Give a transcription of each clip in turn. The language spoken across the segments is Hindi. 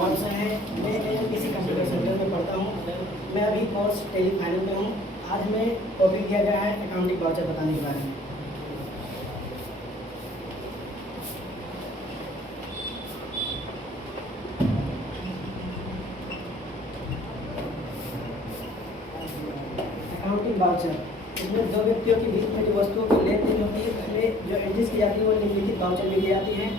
नाम से है। मैं किसी कंप्यूटर सेंटर में पढ़ता हूँ। मैं अभी कोर्स टेली फाइनल में हूँ। आज हमें टॉपिक दिया गया है अकाउंटिंग वाउचर बताने के बारे में। अकाउंटिंग वाउचर, इसमें दो व्यक्तियों के बीच में जो वस्तुओं की लेन देन होती है उसमें जो एंट्रीज की जाती है वो निम्नलिखित वाउचर में की जाती है।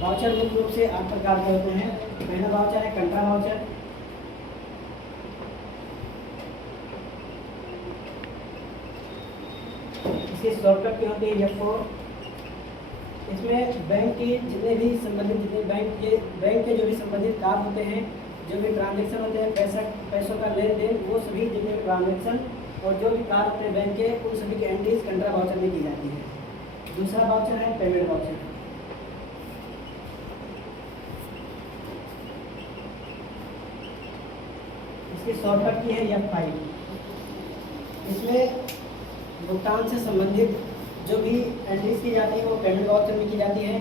वाउचर मुख्य रूप से 8 प्रकार के होते हैं। पहला वाउचर है कंट्रा वाउचर। इसकी शॉर्टकट की होती है F4। इसमें बैंक के जितने भी संबंधित बैंक के जो भी संबंधित कार्य होते हैं, जो भी ट्रांजेक्शन होते हैं, पैसों का लेन देन, वो सभी जितने भी ट्रांजेक्शन और जो भी कार्य होते हैं बैंक के, उन सभी की एंट्रीज कंट्रा वाउचर में की जाती है। दूसरा वाउचर है पेमेंट वाउचर। इसकी शॉर्टकट की है F5। इसमें भुगतान से संबंधित जो भी एंट्रीज की जाती है वो पेमेंट वाउचर में की जाती है।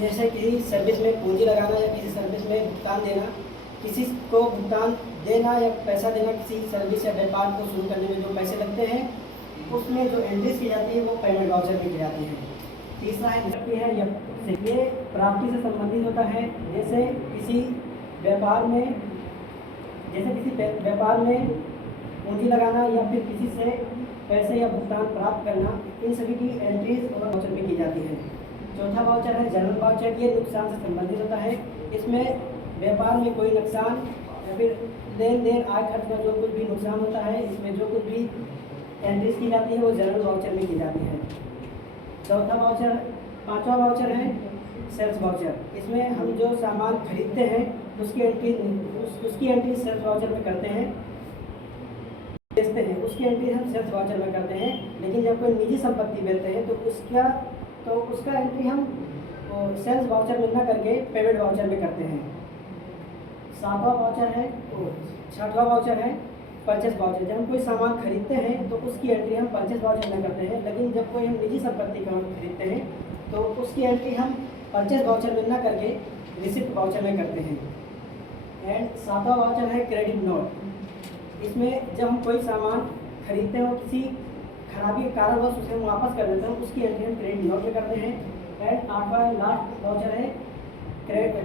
जैसे किसी सर्विस में पूंजी लगाना या किसी सर्विस में भुगतान देना, किसी को भुगतान देना या पैसा देना, किसी सर्विस या व्यापार को शुरू करने में जो पैसे लगते हैं उसमें जो एंट्रीज की जाती है वो पेमेंट वाउचर में की जाती है। तीसरा है ये प्राप्ति से संबंधित होता है। जैसे किसी व्यापार में पूंजी लगाना या फिर किसी से पैसे या भुगतान प्राप्त करना, इन सभी की एंट्रीज और वाउचर में की जाती है। चौथा वाउचर है जनरल वाउचर। ये नुकसान से संबंधित होता है। इसमें व्यापार में कोई नुकसान या फिर लेन देन आय खर्च का जो कुछ भी नुकसान होता है, इसमें जो कुछ भी एंट्रीज की जाती है वो जनरल वाउचर में की जाती है। पांचवा वाउचर है सेल्स वाउचर। इसमें हम जो सामान खरीदते हैं उसकी एंट्री सेल्स वाउचर में करते हैं। बेचते हैं उसकी एंट्री हम सेल्स वाउचर में करते हैं। लेकिन जब कोई निजी संपत्ति बेचते हैं तो उसका एंट्री हम सेल्स वाउचर में ना करके पेमेंट वाउचर में करते हैं। छठवां वाउचर है परचेस वाउचर। जब हम कोई सामान खरीदते हैं तो उसकी एंट्री हम परचेस वाउचर में करते हैं। लेकिन जब कोई हम निजी संपत्ति का खरीदते हैं तो उसकी एंट्री हम परचेस वाउचर में ना करके रिसिप्ट वाउचर में करते हैं। एंड सातवां वाउचर है क्रेडिट नोट। इसमें जब हम कोई सामान खरीदते हैं और किसी खराबी के कारणवश उसे हम वापस कर देते हैं, उसकी एंट्री हम क्रेडिट नोट में करते हैं। एंड आठवां लास्ट वाउचर है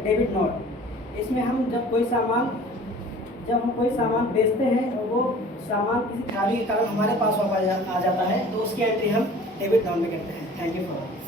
डेबिट नोट। इसमें हम जब हम कोई सामान बेचते हैं और वो सामान किसी खराबी के कारण हमारे पास वापस आ जाता है तो उसकी एंट्री हम डेबिट नोट में करते हैं। Thank you for